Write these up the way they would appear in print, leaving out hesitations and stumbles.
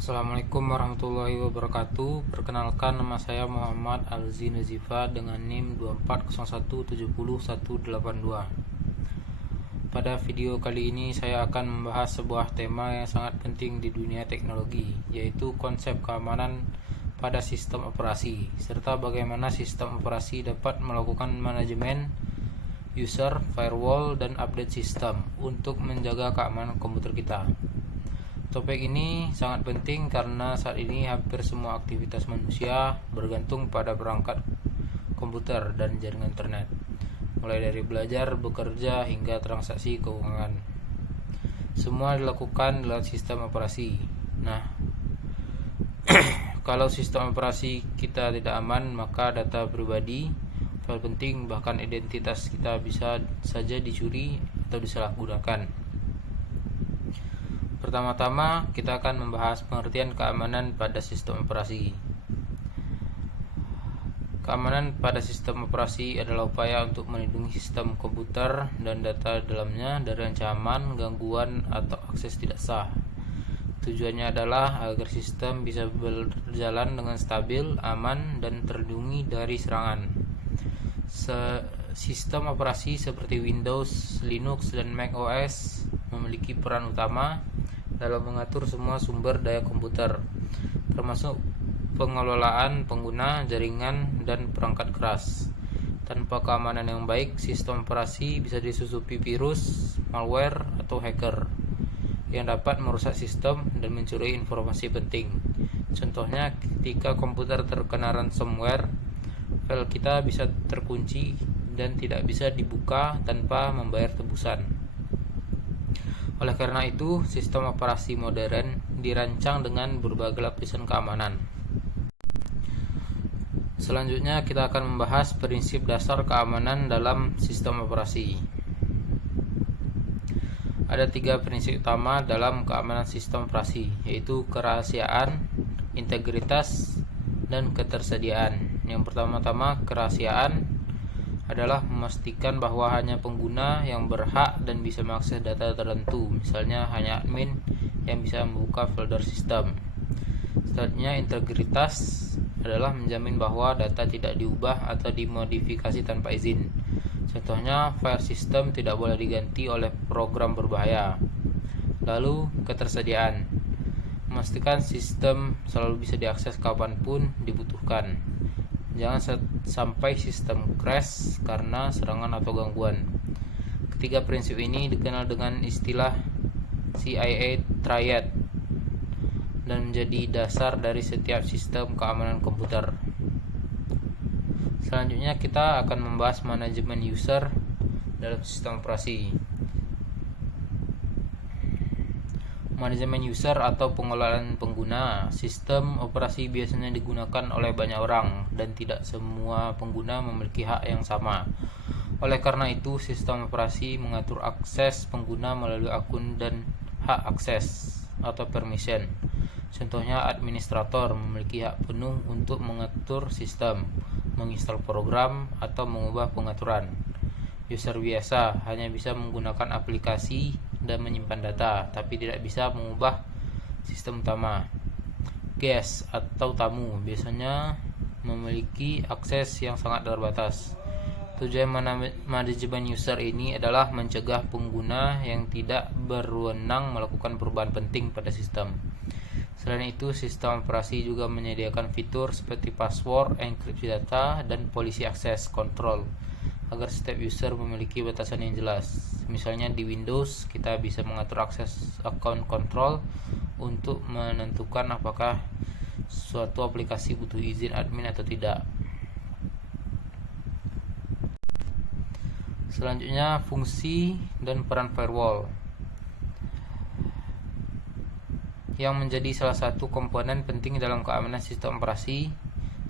Assalamualaikum warahmatullahi wabarakatuh. Perkenalkan, nama saya Muhammad Alzi Nazifa dengan NIM 240170182. Pada video kali ini saya akan membahas sebuah tema yang sangat penting di dunia teknologi, yaitu konsep keamanan pada sistem operasi, serta bagaimana sistem operasi dapat melakukan manajemen user, firewall, dan update sistem untuk menjaga keamanan komputer kita. Topik ini sangat penting karena saat ini hampir semua aktivitas manusia bergantung pada perangkat komputer dan jaringan internet, mulai dari belajar, bekerja, hingga transaksi keuangan. Semua dilakukan lewat sistem operasi. Nah, kalau sistem operasi kita tidak aman, maka data pribadi, file penting, bahkan identitas kita bisa saja dicuri atau disalahgunakan. Pertama-tama, kita akan membahas pengertian keamanan pada sistem operasi. Keamanan pada sistem operasi adalah upaya untuk melindungi sistem komputer dan data dalamnya dari ancaman, gangguan, atau akses tidak sah. Tujuannya adalah agar sistem bisa berjalan dengan stabil, aman, dan terlindungi dari serangan. Sistem operasi seperti Windows, Linux, dan Mac OS memiliki peran utama dalam mengatur semua sumber daya komputer, termasuk pengelolaan pengguna, jaringan, dan perangkat keras. Tanpa keamanan yang baik, sistem operasi bisa disusupi virus, malware, atau hacker yang dapat merusak sistem dan mencuri informasi penting. Contohnya, ketika komputer terkena ransomware, file kita bisa terkunci dan tidak bisa dibuka tanpa membayar tebusan. Oleh karena itu, sistem operasi modern dirancang dengan berbagai lapisan keamanan. Selanjutnya, kita akan membahas prinsip dasar keamanan dalam sistem operasi. Ada 3 prinsip utama dalam keamanan sistem operasi, yaitu kerahasiaan, integritas, dan ketersediaan. Yang pertama-tama, kerahasiaan adalah memastikan bahwa hanya pengguna yang berhak dan bisa mengakses data tertentu, misalnya hanya admin yang bisa membuka folder sistem. Selanjutnya, integritas adalah menjamin bahwa data tidak diubah atau dimodifikasi tanpa izin. Contohnya, file sistem tidak boleh diganti oleh program berbahaya. Lalu, ketersediaan memastikan sistem selalu bisa diakses kapanpun dibutuhkan. Jangan sampai sistem crash karena serangan atau gangguan. Ketiga prinsip ini dikenal dengan istilah CIA Triad dan menjadi dasar dari setiap sistem keamanan komputer. Selanjutnya, kita akan membahas manajemen user dalam sistem operasi. Manajemen user atau pengelolaan pengguna. Sistem operasi biasanya digunakan oleh banyak orang dan tidak semua pengguna memiliki hak yang sama. Oleh karena itu, sistem operasi mengatur akses pengguna melalui akun dan hak akses atau permission. Contohnya, administrator memiliki hak penuh untuk mengatur sistem, menginstal program, atau mengubah pengaturan. User biasa hanya bisa menggunakan aplikasi dan menyimpan data, tapi tidak bisa mengubah sistem utama. Guest atau tamu biasanya memiliki akses yang sangat terbatas. Tujuan manajemen user ini adalah mencegah pengguna yang tidak berwenang melakukan perubahan penting pada sistem. Selain itu, sistem operasi juga menyediakan fitur seperti password, enkripsi data, dan polisi akses control agar setiap user memiliki batasan yang jelas. Misalnya di Windows, kita bisa mengatur akses account control untuk menentukan apakah suatu aplikasi butuh izin admin atau tidak. Selanjutnya, fungsi dan peran firewall yang menjadi salah satu komponen penting dalam keamanan sistem operasi.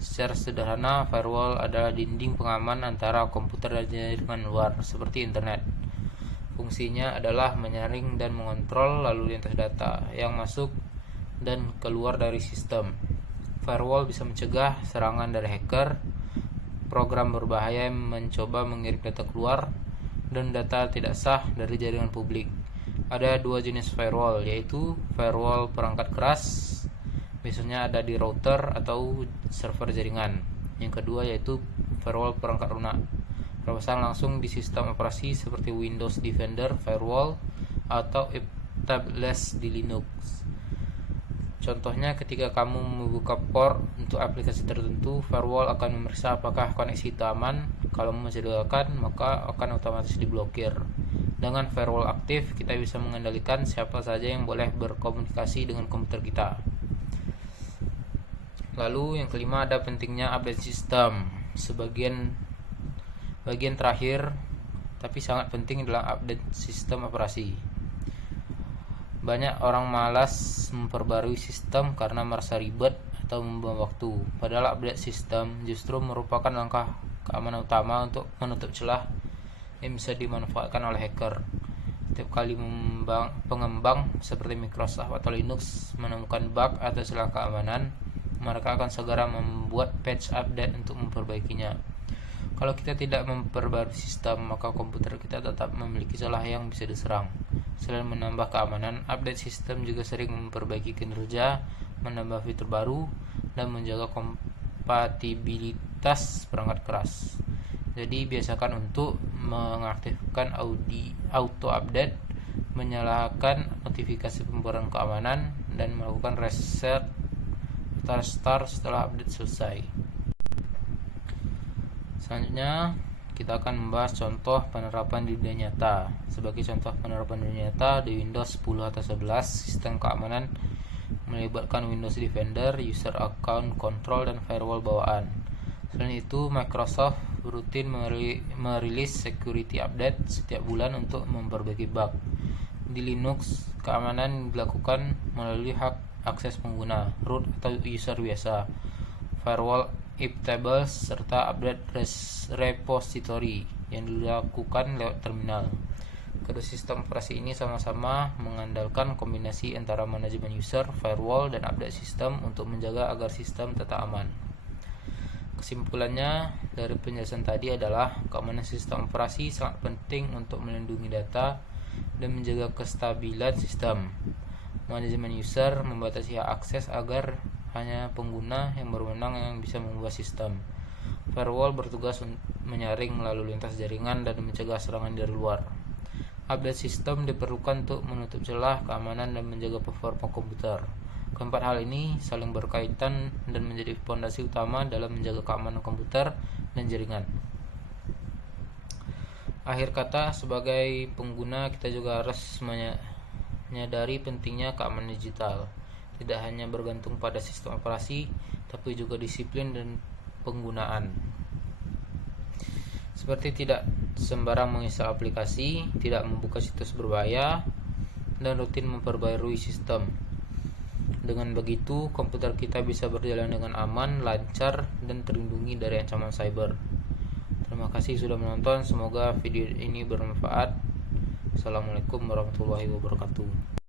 Secara sederhana, firewall adalah dinding pengaman antara komputer dan jaringan luar, seperti internet. Fungsinya adalah menyaring dan mengontrol lalu lintas data yang masuk dan keluar dari sistem. Firewall bisa mencegah serangan dari hacker, program berbahaya yang mencoba mengirim data keluar, dan data tidak sah dari jaringan publik. Ada 2 jenis firewall, yaitu firewall perangkat keras biasanya ada di router atau server jaringan. Yang kedua yaitu firewall perangkat lunak, terpasang langsung di sistem operasi seperti Windows Defender Firewall atau tablets di Linux. Contohnya, ketika kamu membuka port untuk aplikasi tertentu, firewall akan memeriksa apakah koneksi itu aman. Kalau mencurigakan, maka akan otomatis diblokir. Dengan firewall aktif, kita bisa mengendalikan siapa saja yang boleh berkomunikasi dengan komputer kita. Lalu yang kelima, ada pentingnya update sistem. Bagian terakhir tapi sangat penting adalah update sistem operasi. Banyak orang malas memperbarui sistem karena merasa ribet atau membuang waktu. Padahal update sistem justru merupakan langkah keamanan utama untuk menutup celah yang bisa dimanfaatkan oleh hacker. Setiap kali pengembang seperti Microsoft atau Linux menemukan bug atau celah keamanan, mereka akan segera membuat patch update untuk memperbaikinya. Kalau kita tidak memperbarui sistem, maka komputer kita tetap memiliki celah yang bisa diserang. Selain menambah keamanan, update sistem juga sering memperbaiki kinerja, menambah fitur baru, dan menjaga kompatibilitas perangkat keras. Jadi biasakan untuk mengaktifkan auto update, menyalakan notifikasi pembaruan keamanan, dan melakukan reset atau restart setelah update selesai. Selanjutnya kita akan membahas contoh penerapan di dunia nyata. Sebagai contoh penerapan dunia nyata, di Windows 10 atau 11, sistem keamanan melibatkan Windows Defender, User Account Control, dan Firewall bawaan. Selain itu, Microsoft rutin merilis security update setiap bulan untuk memperbaiki bug. Di Linux, keamanan dilakukan melalui hak akses pengguna, root atau user biasa, firewall tables, serta update repository yang dilakukan lewat terminal. Kedua sistem operasi ini sama-sama mengandalkan kombinasi antara manajemen user, firewall, dan update sistem untuk menjaga agar sistem tetap aman. Kesimpulannya dari penjelasan tadi adalah keamanan sistem operasi sangat penting untuk melindungi data dan menjaga kestabilan sistem. Manajemen user membatasi hak akses agar hanya pengguna yang berwenang yang bisa mengubah sistem. Firewall bertugas menyaring lalu lintas jaringan dan mencegah serangan dari luar. Update sistem diperlukan untuk menutup celah keamanan dan menjaga performa komputer. Keempat hal ini saling berkaitan dan menjadi fondasi utama dalam menjaga keamanan komputer dan jaringan. Akhir kata, sebagai pengguna kita juga harus menyadari pentingnya keamanan digital. Tidak hanya bergantung pada sistem operasi, tapi juga disiplin dan penggunaan. Seperti tidak sembarang menginstal aplikasi, tidak membuka situs berbahaya, dan rutin memperbarui sistem. Dengan begitu, komputer kita bisa berjalan dengan aman, lancar, dan terlindungi dari ancaman cyber. Terima kasih sudah menonton, semoga video ini bermanfaat. Assalamualaikum warahmatullahi wabarakatuh.